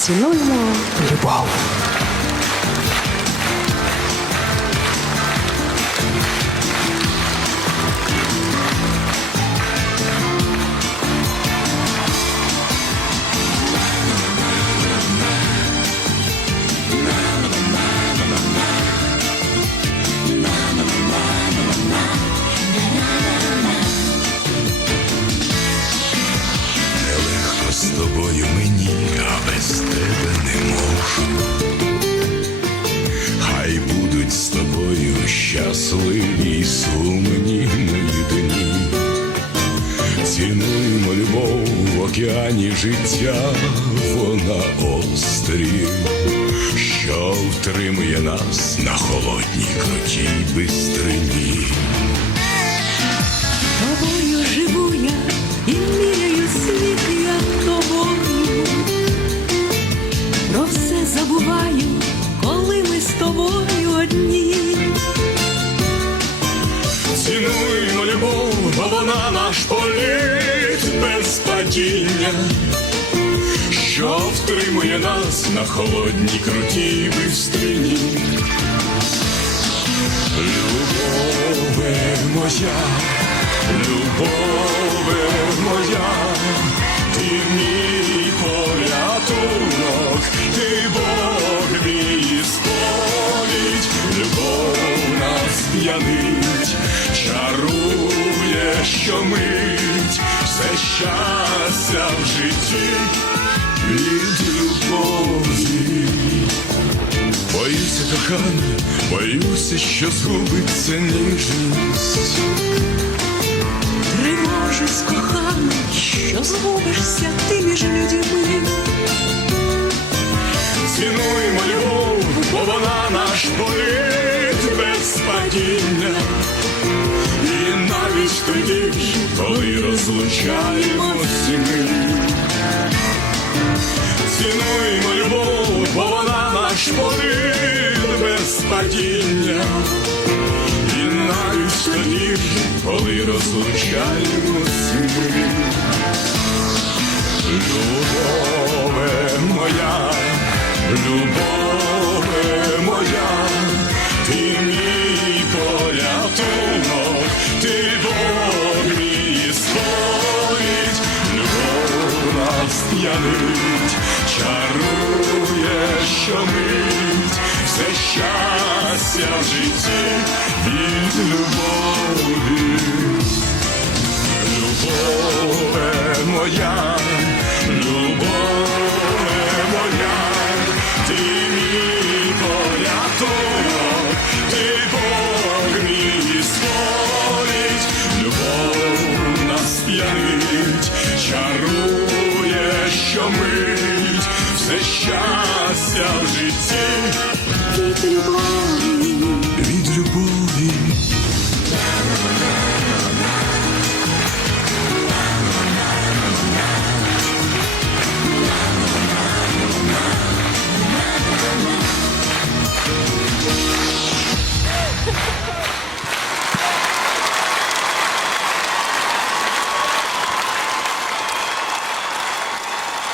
цінуємо любов. З тобою мені, а без тебе не можу. Хай будуть з тобою щасливі й сумні мої дні. Цінуємо любов в океані життя, вона острів, що втримує нас на холодній крутій бистрині. Наш політ без падіння, що втримує нас на холодній крутій бистрині. Любове моя, любове моя, ти мій порятунок, ти Бог мій сповідь, любов нас п'янить, чарує щомить, все щастя в житті від любові. Боюся, кохана, боюся, що згубиться ніжність. Тривожусь, кохана, що згубишся ти між людьми. Цінуємо любов, бо вона наш політ без падіння. Тоді, коли розлучаємося ми. Цінуємо любов, бо вона наш подив без падіння. І навіть тоді, коли розлучаємося ми. Любове п'янить, чарує щомить, все щастя в житті від любові. Любове моя, щастя в житті Від любові від любові.